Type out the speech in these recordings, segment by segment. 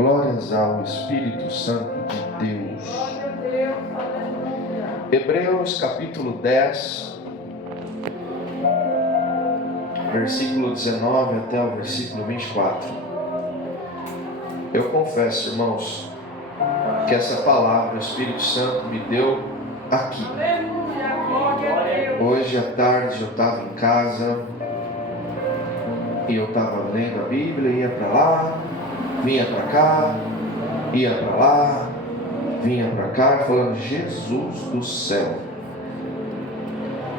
Glórias ao Espírito Santo de Deus. Hebreus capítulo 10, versículo 19 até o versículo 24. Eu confesso, irmãos, que essa palavra o Espírito Santo me deu aqui. Hoje à tarde eu estava em casa e eu estava lendo a Bíblia, ia para lá, vinha para cá, ia para lá, vinha para cá, falando, Jesus do céu.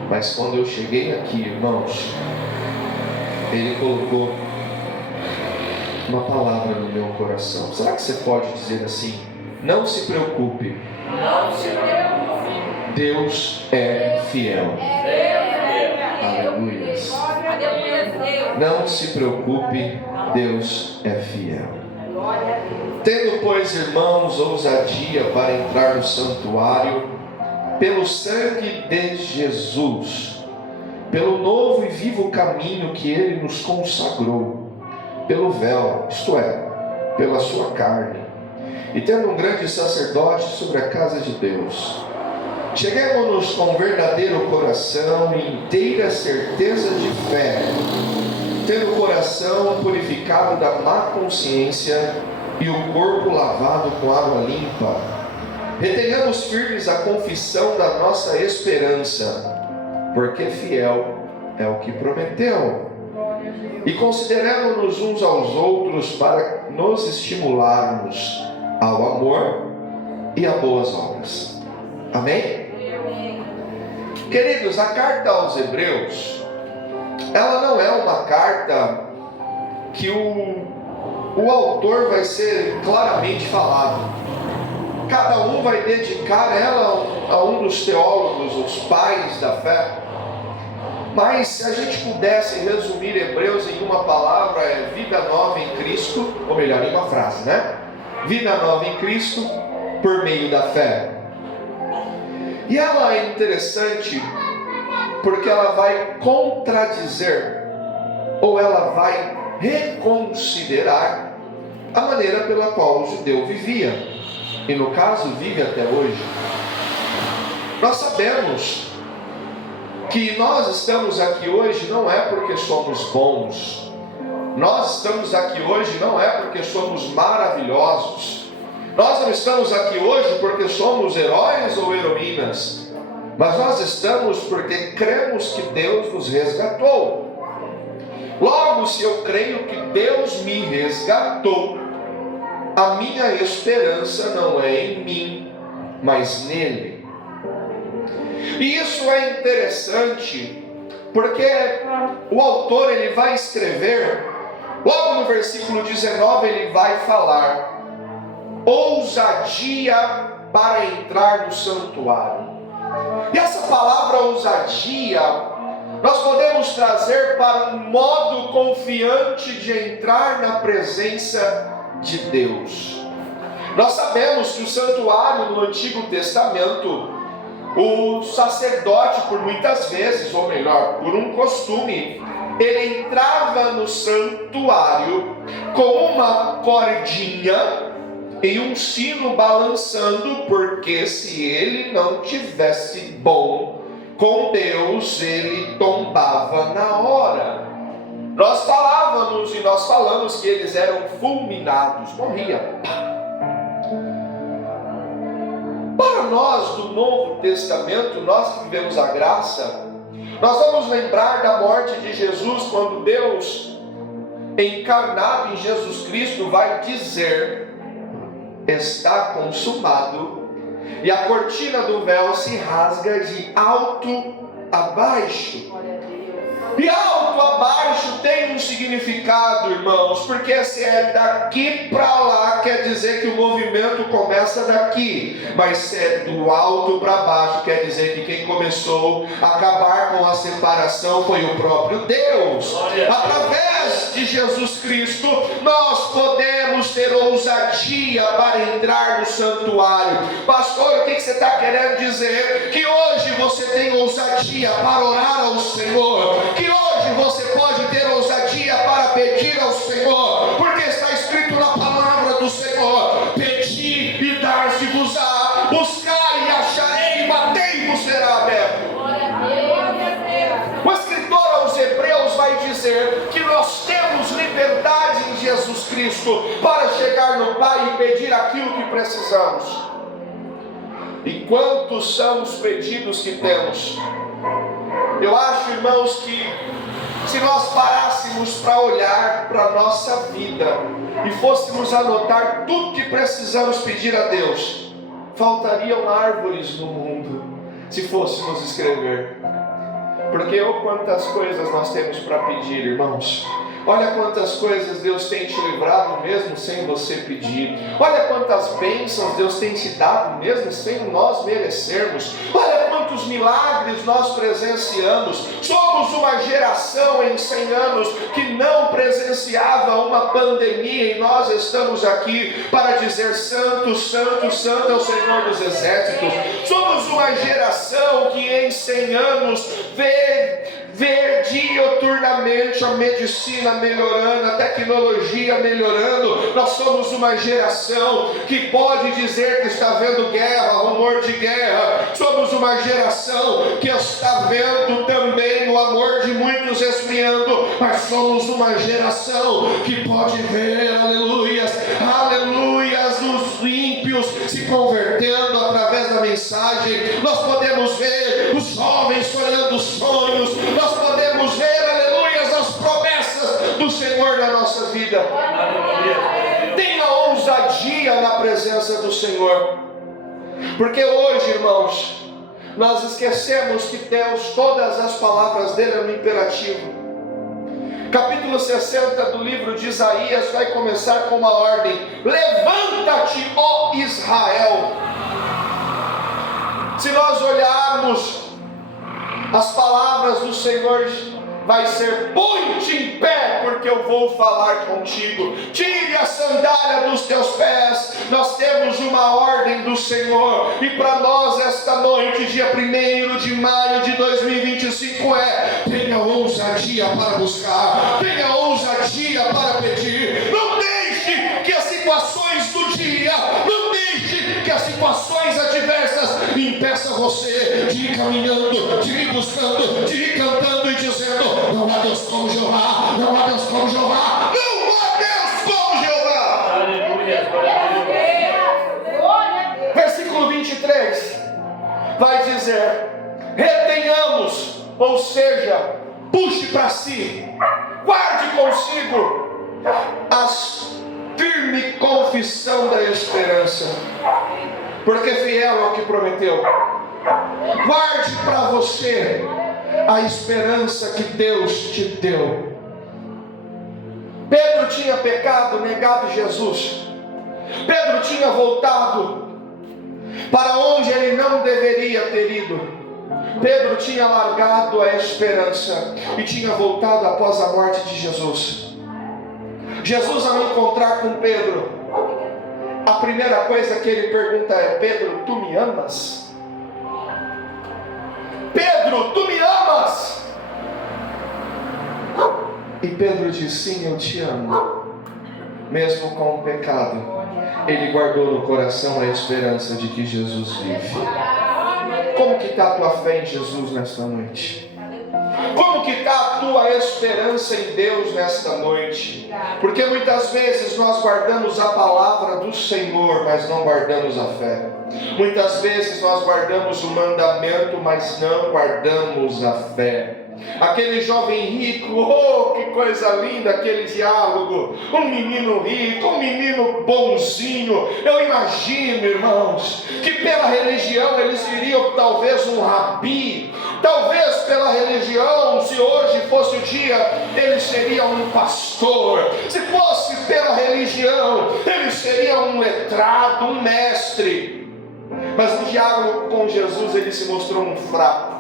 Mas quando eu cheguei aqui, irmãos, Ele colocou uma palavra no meu coração. Será que você pode dizer assim? Não se preocupe. Não se preocupe. Deus é fiel. Aleluia. Não se preocupe, Deus é fiel. Tendo, pois, irmãos, ousadia para entrar no santuário, pelo sangue de Jesus, pelo novo e vivo caminho que Ele nos consagrou, pelo véu, isto é, pela sua carne, e tendo um grande sacerdote sobre a casa de Deus, cheguemos-nos com verdadeiro coração e inteira certeza de fé, tendo o coração purificado da má consciência e o corpo lavado com água limpa. Retenhamos firmes a confissão da nossa esperança, porque fiel é o que prometeu. E consideremos-nos uns aos outros para nos estimularmos ao amor e a boas obras. Amém? Queridos, a carta aos Hebreus, ela não é uma carta que o autor vai ser claramente falado. Cada um vai dedicar ela a um dos teólogos, os pais da fé. Mas se a gente pudesse resumir Hebreus em uma palavra, é vida nova em Cristo, ou melhor, em uma frase, né? Vida nova em Cristo por meio da fé. E ela é interessante porque ela vai contradizer, ou ela vai reconsiderar a maneira pela qual o judeu vivia, e no caso vive até hoje. Nós sabemos que nós estamos aqui hoje não é porque somos bons, nós estamos aqui hoje não é porque somos maravilhosos, nós não estamos aqui hoje porque somos heróis ou heroínas, mas nós estamos porque cremos que Deus nos resgatou. Logo, se eu creio que Deus me resgatou, a minha esperança não é em mim, mas nele. E isso é interessante, porque o autor ele vai escrever, logo no versículo 19 ele vai falar, ousadia para entrar no santuário. E essa palavra ousadia, nós podemos trazer para um modo confiante de entrar na presença de Deus. Nós sabemos que o santuário no Antigo Testamento, o sacerdote por muitas vezes, ou melhor, por um costume, ele entrava no santuário com uma cordinha e um sino balançando, porque se ele não tivesse bom com Deus, ele tombava na hora. Nós falávamos e nós falamos que eles eram fulminados, morria. Para nós do Novo Testamento, nós que vivemos a graça, nós vamos lembrar da morte de Jesus, quando Deus, encarnado em Jesus Cristo, vai dizer, está consumado, e a cortina do véu se rasga de alto a baixo. E alto a baixo tem um significado, irmãos, porque se é daqui para lá, quer dizer que o movimento começa daqui, mas se é do alto para baixo, quer dizer que quem começou a acabar com a separação foi o próprio Deus. Através de Jesus Cristo, nós podemos ter ousadia para entrar no santuário. Pastor, o que você está querendo dizer? Que hoje você tem ousadia para orar ao Senhor, que hoje você pode ter ousadia para pedir ao Senhor, porque está escrito na palavra do Senhor Cristo para chegar no Pai e pedir aquilo que precisamos. E quantos são os pedidos que temos? Eu acho, irmãos, que se nós parássemos para olhar para a nossa vida e fôssemos anotar tudo que precisamos pedir a Deus, faltariam árvores no mundo se fôssemos escrever. Porque quantas coisas nós temos para pedir, irmãos. Olha quantas coisas Deus tem te livrado mesmo sem você pedir. Olha quantas bênçãos Deus tem te dado mesmo sem nós merecermos. Olha quantos milagres nós presenciamos. Somos uma geração em 100 anos que não presenciava uma pandemia, e nós estamos aqui para dizer: santo, santo, santo é o Senhor dos exércitos. Somos uma geração que em 100 anos vê dioturnamente a medicina melhorando, a tecnologia melhorando. Nós somos uma geração que pode dizer que está vendo guerra, rumor de guerra. Somos uma geração que está vendo também o amor de muitos esfriando, mas somos uma geração que pode ver, aleluias, aleluias, os ímpios se convertendo através da mensagem. Nós podemos ver os jovens sonhando sonhos. Nós podemos ver, aleluias, as promessas do Senhor na nossa vida. Tenha ousadia na presença do Senhor. Porque hoje, irmãos, nós esquecemos que Deus, todas as palavras dele é no imperativo. Capítulo 60 do livro de Isaías vai começar com uma ordem: levanta-te, ó Israel. Se nós olharmos as palavras do Senhor, vai ser: põe-te em pé, porque eu vou falar contigo. Tire a sandália dos teus pés. Nós temos uma ordem do Senhor, e para nós esta noite, dia 1º de maio de 2025, tenha ousadia para buscar, tenha ousadia para pedir. Não deixe que as situações do dia, não deixe que as situações adversas impeçam você de ir caminhando, de ir buscando, de ir cantando e dizendo: não há Deus como Jeová, não há Deus como Jeová, não há Deus como Jeová. Aleluia. Versículo 23 vai dizer: retenhamos, ou seja, puxe para si, guarde consigo a firme confissão da esperança, porque fiel é o que prometeu. Guarde para você a esperança que Deus te deu. Pedro tinha pecado, negado Jesus. Pedro tinha voltado para onde ele não deveria ter ido. Pedro tinha largado a esperança e tinha voltado após a morte de Jesus. Jesus, ao encontrar com Pedro, a primeira coisa que ele pergunta é: Pedro, tu me amas? Pedro, tu me amas? E Pedro diz: sim, eu te amo. Mesmo com o pecado, ele guardou no coração a esperança de que Jesus vive. Como que está a tua fé em Jesus nesta noite? Como que está a tua esperança em Deus nesta noite? Porque muitas vezes nós guardamos a palavra do Senhor, mas não guardamos a fé. Muitas vezes nós guardamos o mandamento, mas não guardamos a fé. Aquele jovem rico, oh, que coisa linda aquele diálogo. Um menino rico, um menino bonzinho. Eu imagino, irmãos, que pela religião eles viriam talvez um rabi. Talvez pela religião, se hoje fosse o dia, ele seria um pastor. Se fosse pela religião, ele seria um letrado, um mestre. Mas no diálogo com Jesus ele se mostrou um fraco.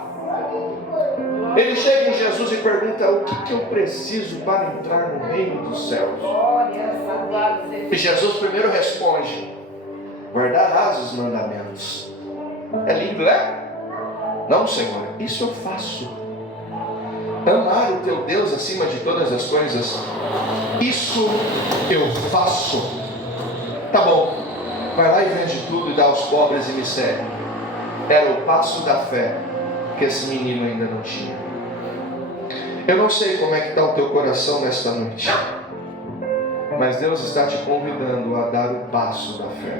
Ele chega em Jesus e pergunta: o que eu preciso para entrar no reino dos céus? E Jesus primeiro responde: guardarás os mandamentos. É lindo, né? Não, Senhor, isso eu faço. Amar o teu Deus acima de todas as coisas, isso eu faço. Tá bom, vai lá e vende tudo e dá aos pobres e me segue. Era o passo da fé que esse menino ainda não tinha. Eu não sei como é que está o teu coração nesta noite, Mas Deus está te convidando a dar o passo da fé.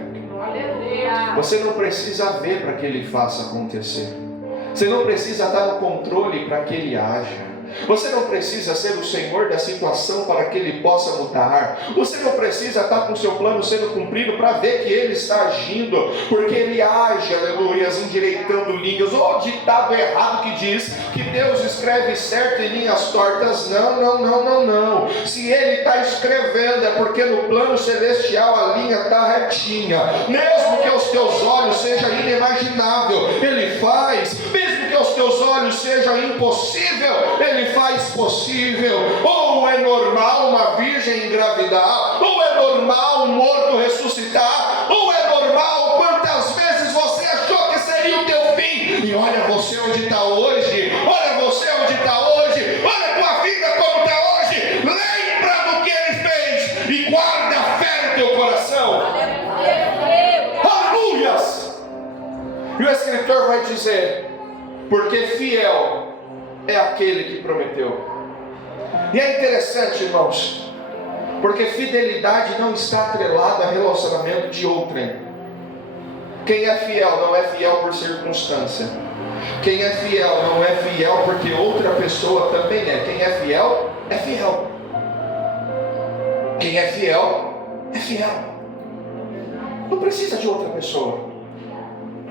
Você não precisa ver para que Ele faça acontecer. Você não precisa estar no controle para que Ele haja. Você não precisa ser o Senhor da situação para que Ele possa mudar. Você não precisa estar com o seu plano sendo cumprido para ver que Ele está agindo, porque Ele age, aleluias, endireitando linhas. Ou o ditado errado que diz que Deus escreve certo em linhas tortas. Não. Se Ele está escrevendo é porque no plano celestial a linha está retinha. Mesmo que aos teus olhos seja inimaginável, Ele faz. Mesmo que aos teus olhos seja impossível, Ele faz possível. Ou é normal uma virgem engravidar, ou é normal um morto ressuscitar, ou é normal quantas vezes você achou que seria o teu fim, e olha você onde está hoje, olha você onde está hoje, olha a tua vida como está hoje. Lembra do que Ele fez e guarda a fé no teu coração. Aleluias! E o escritor vai dizer: porque fiel é aquele que prometeu. E é interessante, irmãos, porque fidelidade não está atrelada a relacionamento de outrem. Quem é fiel não é fiel por circunstância. Quem é fiel não é fiel porque outra pessoa também é. Quem é fiel, é fiel. Quem é fiel, é fiel. Não precisa de outra pessoa.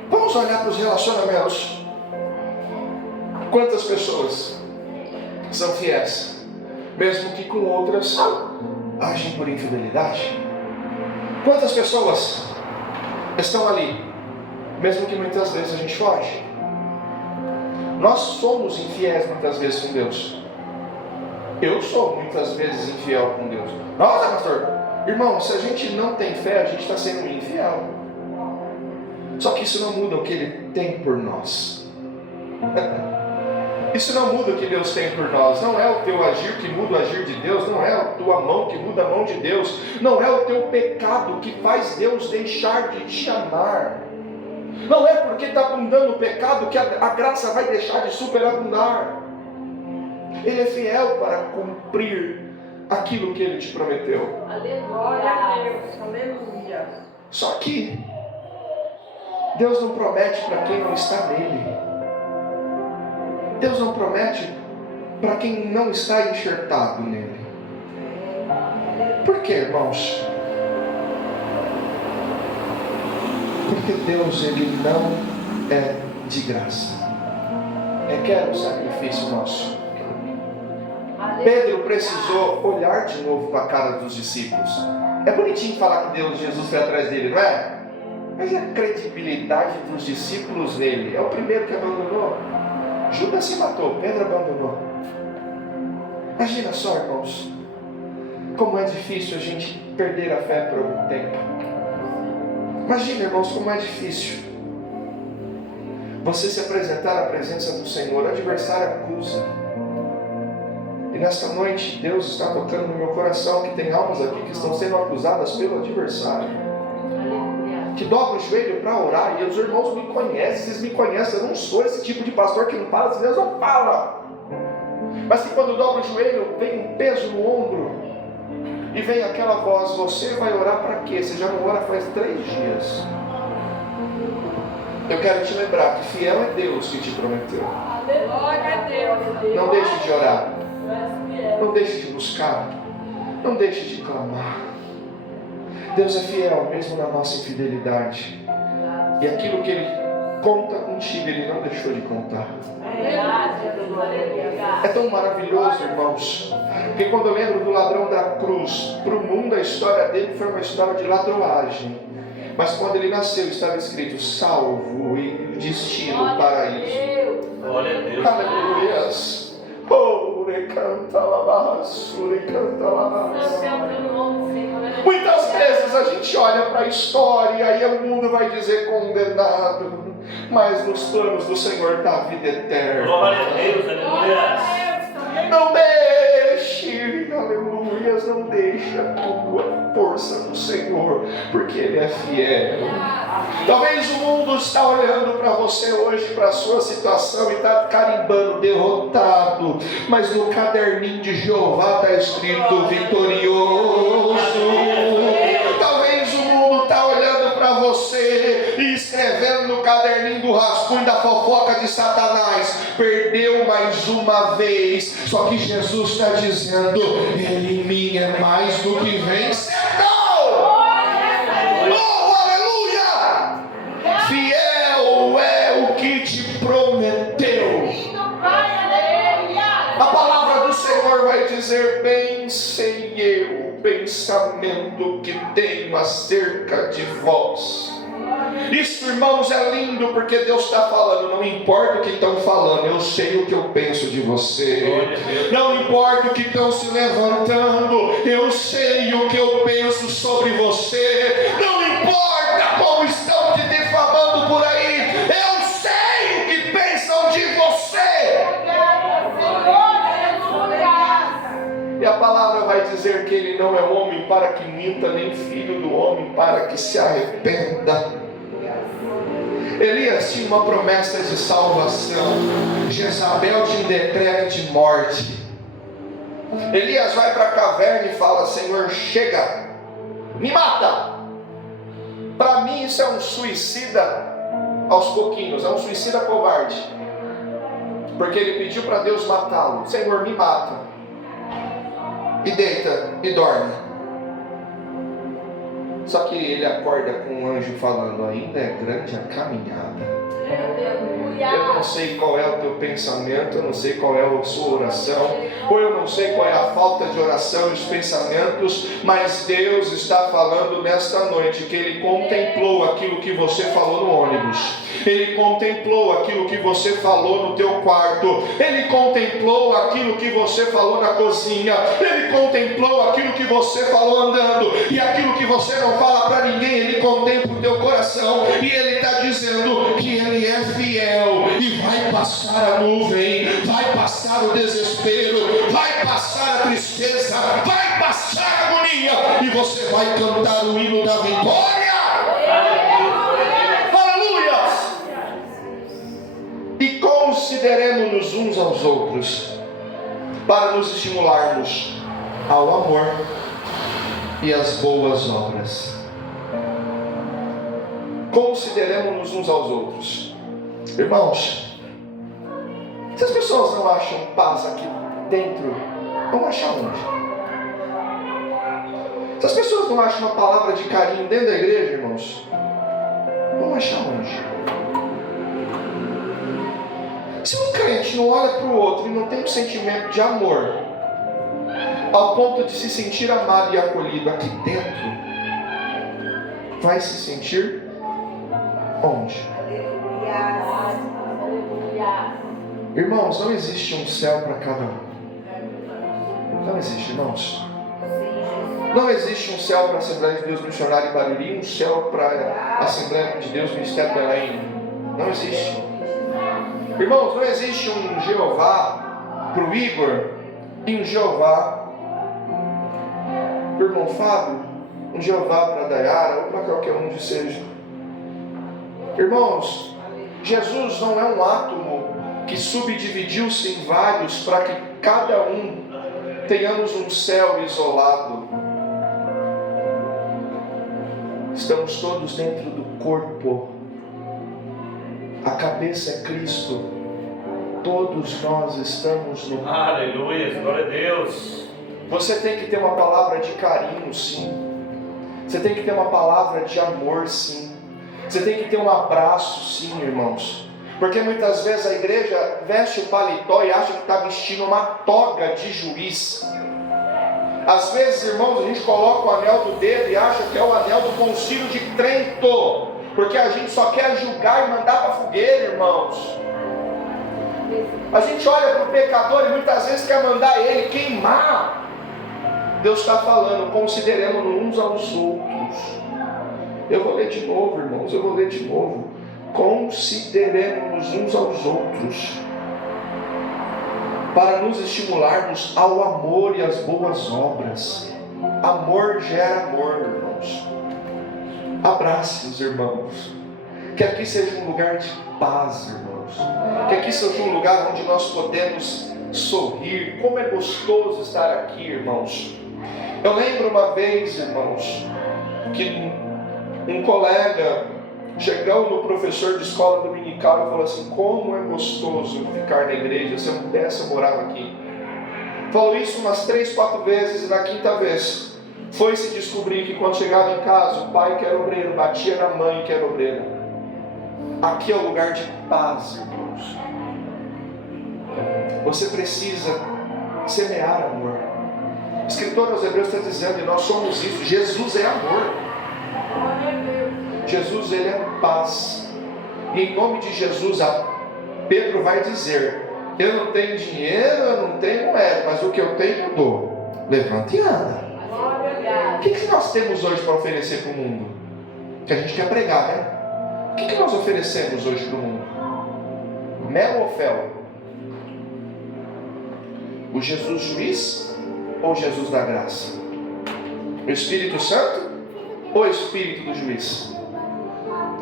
Vamos olhar para os relacionamentos. Quantas pessoas são fiéis, mesmo que com outras agem por infidelidade? Quantas pessoas estão ali, mesmo que muitas vezes a gente foge? Nós somos infiéis muitas vezes com Deus. Eu sou muitas vezes infiel com Deus. Nossa, pastor, irmão, se a gente não tem fé, a gente está sendo infiel. Só que isso não muda o que Ele tem por nós. Isso não muda o que Deus tem por nós. Não é o teu agir que muda o agir de Deus. Não é a tua mão que muda a mão de Deus. Não é o teu pecado que faz Deus deixar de te amar. Não é porque está abundando o pecado que a graça vai deixar de superabundar. Ele é fiel para cumprir aquilo que Ele te prometeu. Glória a Deus. Aleluia. Só que Deus não promete para quem não está nele. Deus não promete para quem não está enxertado nele. Por quê, irmãos? Porque Deus, Ele não é de graça. Requer um sacrifício nosso. Pedro precisou olhar de novo para a cara dos discípulos. É bonitinho falar que Jesus foi atrás dele, não é? Mas e a credibilidade dos discípulos nele? É o primeiro que abandonou. Judas se matou, Pedro abandonou. Imagina só, irmãos, como é difícil a gente perder a fé por algum tempo. Imagina, irmãos, como é difícil você se apresentar à presença do Senhor. O adversário acusa. E nesta noite Deus está tocando no meu coração que tem almas aqui que estão sendo acusadas pelo adversário, que dobra o joelho para orar. E os irmãos me conhecem, vocês me conhecem. Eu não sou esse tipo de pastor que não fala, Deus não fala. Mas que quando dobra o joelho, vem um peso no ombro e vem aquela voz: você vai orar para quê? Você já não ora faz 3 dias. Eu quero te lembrar que fiel é Deus que te prometeu. Glória a Deus. Não deixe de orar, não deixe de buscar, não deixe de clamar. Deus é fiel mesmo na nossa infidelidade. E aquilo que Ele conta contigo, Ele não deixou de contar. É tão maravilhoso, irmãos, que quando eu lembro do ladrão da cruz, para o mundo a história dele foi uma história de ladroagem. Mas quando ele nasceu estava escrito: salvo e destino paraíso. Glória a Deus. Aleluias. Oh, recanta lá, recanta lá. Muitas vezes a gente olha para a história e o mundo vai dizer condenado, mas nos planos do Senhor está a vida eterna. Glória a Deus, aleluia. Não deixe, aleluias, não deixe a tua força no Senhor, porque Ele é fiel. Talvez o mundo está olhando para você hoje, para a sua situação, e está carimbando derrotado, mas no caderninho de Jeová está escrito vitorioso. uma vez. Só que Jesus está dizendo: Ele em mim é mais do que vencedor. Oh, aleluia! Fiel é o que te prometeu. A palavra do Senhor vai dizer: bem sei eu o pensamento que tenho acerca de vós. Isso, irmãos, é lindo, porque Deus está falando: não importa o que estão falando, eu sei o que eu penso de você. Não importa o que estão se levantando, eu sei o que eu penso sobre você. Não importa como estão te difamando por aí, eu sei o que pensam de você. E a palavra vai dizer que Ele não é homem para que minta, nem filho do homem para que se arrependa. Elias tinha uma promessa de salvação. Jezabel tinha um decreto de morte. Elias vai para a caverna e fala: Senhor, chega, me mata. Para mim isso é um suicida aos pouquinhos, é um suicida covarde, porque ele pediu para Deus matá-lo. Senhor, me mata, e deita e dorme. Só que ele acorda com um anjo falando: ainda é grande a caminhada. Eu não sei qual é o teu pensamento, eu não sei qual é a sua oração, ou eu não sei qual é a falta de oração e os pensamentos, mas Deus está falando nesta noite que Ele contemplou aquilo que você falou no ônibus, Ele contemplou aquilo que você falou no teu quarto, Ele contemplou aquilo que você falou na cozinha, Ele contemplou aquilo que você falou andando, e aquilo que você não fala para ninguém, Ele contempla o teu coração, e Ele está dizendo que Ele é fiel, e vai passar a nuvem, vai passar o desespero, vai passar a tristeza, vai passar a agonia, e você vai cantar o hino da vitória. Aleluia! E consideremos-nos uns aos outros, para nos estimularmos ao amor e às boas obras. Consideremos-nos uns aos outros. Irmãos, se as pessoas não acham paz aqui dentro, vão achar onde? Se as pessoas não acham uma palavra de carinho dentro da igreja, irmãos, vão achar onde? Se um crente não olha para o outro e não tem um sentimento de amor, ao ponto de se sentir amado e acolhido aqui dentro, vai se sentir onde? Irmãos, não existe um céu para cada um. Não existe, irmãos. Não existe um céu para a Assembleia de Deus Missionária em Barueri, um céu para a Assembleia de Deus Ministério Belém. Não existe. Irmãos, não existe um Jeová para o Igor e um Jeová para o irmão Fábio, um Jeová para a Dayara ou para qualquer um que seja. Irmãos, Jesus não é um átomo que subdividiu-se em vários para que cada um tenhamos um céu isolado. Estamos todos dentro do corpo. A cabeça é Cristo. Todos nós estamos no... Aleluia, glória a Deus. Você tem que ter uma palavra de carinho, sim. Você tem que ter uma palavra de amor, sim. Você tem que ter um abraço, sim, irmãos. Porque muitas vezes a igreja veste o paletó e acha que está vestindo uma toga de juiz. Às vezes, irmãos, a gente coloca o anel do dedo e acha que é o anel do Concílio de Trento, porque a gente só quer julgar e mandar para a fogueira, irmãos. A gente olha para o pecador e muitas vezes quer mandar ele queimar. Deus está falando: consideremos uns aos outros. Eu vou ler de novo, irmãos, eu vou ler de novo. Consideremos uns aos outros, para nos estimularmos ao amor e às boas obras. Amor gera amor, irmãos. Abrace os irmãos. Que aqui seja um lugar de paz, irmãos. Que aqui seja um lugar onde nós podemos sorrir. Como é gostoso estar aqui, irmãos. Eu lembro uma vez, irmãos, que um colega Chegamos no professor de escola dominical e falou assim: como é gostoso ficar na igreja, se eu pudesse eu morava aqui. Falou isso umas 3, 4 vezes, e na quinta vez foi se descobrir que quando chegava em casa, o pai que era obreiro batia na mãe que era obreira. Aqui é o lugar de paz, irmãos. Você precisa semear amor. O escritor aos Hebreus está dizendo, e nós somos isso. Jesus é amor. Jesus, ele é paz. E em nome de Jesus, Pedro vai dizer: eu não tenho dinheiro, eu não tenho moeda, mas o que eu tenho eu dou. Levanta e anda. O que nós temos hoje para oferecer para o mundo? Que a gente quer pregar, né? O que nós oferecemos hoje para o mundo? Mel ou fel? O Jesus juiz ou Jesus da graça? O Espírito Santo ou o Espírito do juiz?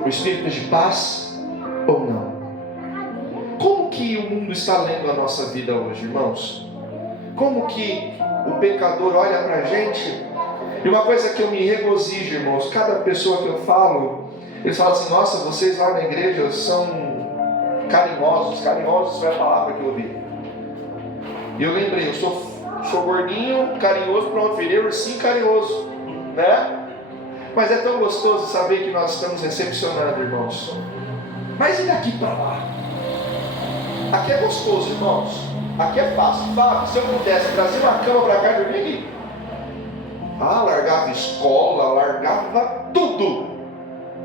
O Espírito de paz ou não? Como que o mundo está lendo a nossa vida hoje, irmãos? Como que o pecador olha para a gente? E uma coisa que eu me regozijo, irmãos, cada pessoa que eu falo, eles falam assim: nossa, vocês lá na igreja são carinhosos. Carinhosos foi a palavra que eu ouvi. E eu lembrei, eu sou gordinho, carinhoso, pronto, virei ursinho carinhoso, né? Mas é tão gostoso saber que nós estamos recepcionando, irmãos. Mas e daqui para lá? Aqui é gostoso, irmãos. Aqui é fácil. Fábio, se eu pudesse trazer uma cama para cá e dormir aqui. Largava escola, largava tudo.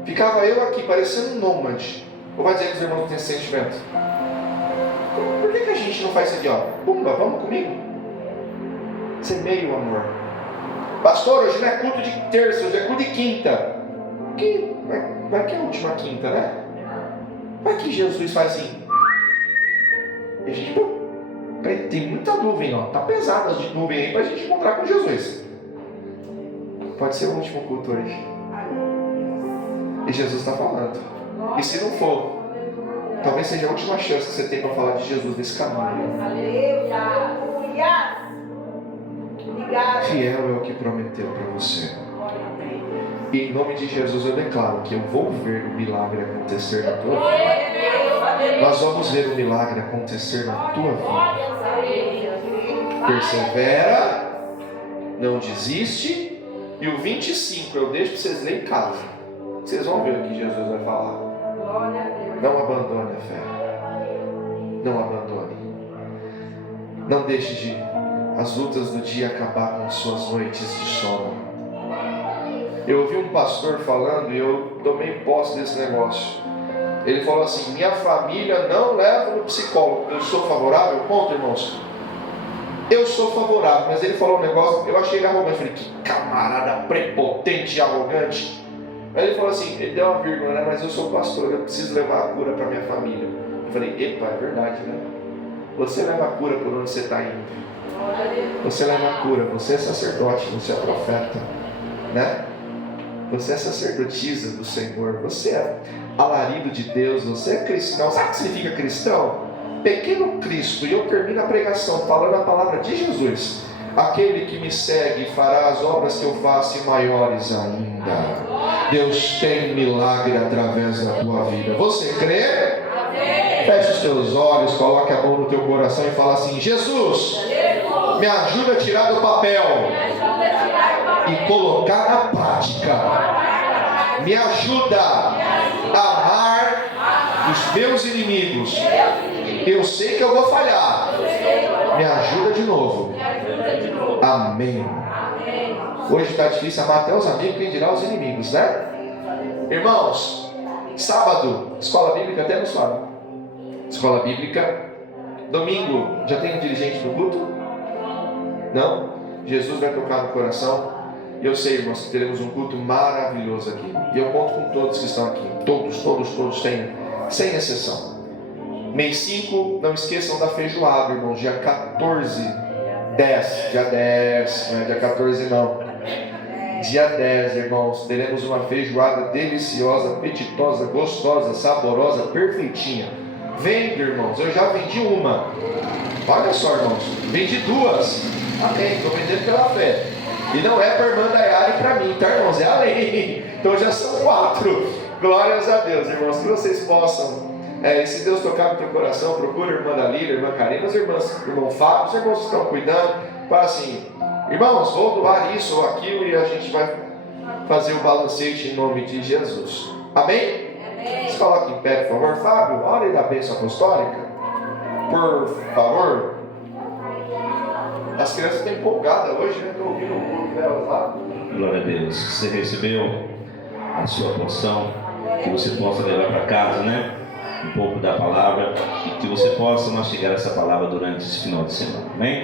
Ficava eu aqui, parecendo um nômade. Ou vai dizer que os irmãos não têm esse sentimento? Por que a gente não faz isso aqui, ó? Pumba, vamos comigo? Semeia o amor. Pastor, hoje não é culto de terça, hoje é culto de quinta. Vai que é a última quinta, né? Vai que Jesus faz assim. E a gente, tem muita nuvem, ó. Tá pesada de nuvem aí pra gente encontrar com Jesus. Pode ser o último culto hoje. E Jesus está falando. E se não for, talvez seja a última chance que você tem para falar de Jesus nesse caminho. Fiel é o que prometeu para você. E em nome de Jesus eu declaro que eu vou ver o milagre acontecer na tua vida. Nós vamos ver o milagre acontecer na tua vida. Persevera, não desiste. E o 25 eu deixo para vocês lerem em casa. Vocês vão ver o que Jesus vai falar. Não abandone a fé. Não abandone. Não deixe as lutas do dia acabar com suas noites de sono. Eu ouvi um pastor falando e eu tomei posse desse negócio. Ele falou assim: minha família não leva no psicólogo. Eu sou favorável? Ponto, irmãos. Eu sou favorável, mas ele falou um negócio, eu achei ele arrogante. Eu falei: que camarada prepotente e arrogante. Aí ele falou assim, ele deu uma vírgula, né? Mas eu sou pastor, eu preciso levar a cura para minha família. Eu falei: epa, é verdade, né? Você leva a cura por onde você está indo. Você leva a cura, você é sacerdote, você é profeta, né? Você é sacerdotisa do Senhor, você é alarido de Deus, você é cristão. Sabe o que significa cristão? Pequeno Cristo. E eu termino a pregação falando a palavra de Jesus: aquele que me segue fará as obras que eu faço e maiores ainda. Deus tem milagre através da tua vida. Você crê? Feche os teus olhos, coloque a mão no teu coração e fala assim: Jesus, me ajuda a tirar do papel e colocar na prática. Me ajuda a amar os meus inimigos. Eu sei que eu vou falhar. Me ajuda de novo. Amém. Hoje está difícil amar até os amigos, quem dirá os inimigos, né? Irmãos, sábado, escola bíblica até no sábado. Escola bíblica. Domingo, já tem um dirigente do culto? Não? Jesus vai tocar no coração. E eu sei, irmãos, que teremos um culto maravilhoso aqui. E eu conto com todos que estão aqui. Todos têm, sem exceção. Mês 5, não esqueçam da feijoada, irmãos. Dia 14, 10. Dia 10, não é dia 14 não. Dia 10, irmãos, teremos uma feijoada deliciosa, apetitosa, gostosa, saborosa, perfeitinha. Vende, irmãos, eu já vendi uma. Olha só, irmãos, vendi 2. Amém, estou vendendo pela fé. E não é para a irmã Dayara e para mim, tá, irmãos? É além. Então já são 4. Glórias a Deus, irmãos, que vocês possam, e se Deus tocar no teu coração, procura a irmã Dalila, a irmã Karina, os irmão Fábio, os irmãos que estão cuidando, para assim, irmãos, vou doar isso ou aquilo e a gente vai fazer o balancete em nome de Jesus. Amém? Amém. Se coloque em pé, por favor. Fábio, hora da bênção apostólica, por favor. As crianças estão empolgadas hoje, né? Estou ouvindo o culto delas lá. Glória a Deus. Você recebeu a sua porção, que você possa levar para casa, né? Um pouco da palavra, e que você possa mastigar essa palavra durante esse final de semana. Amém?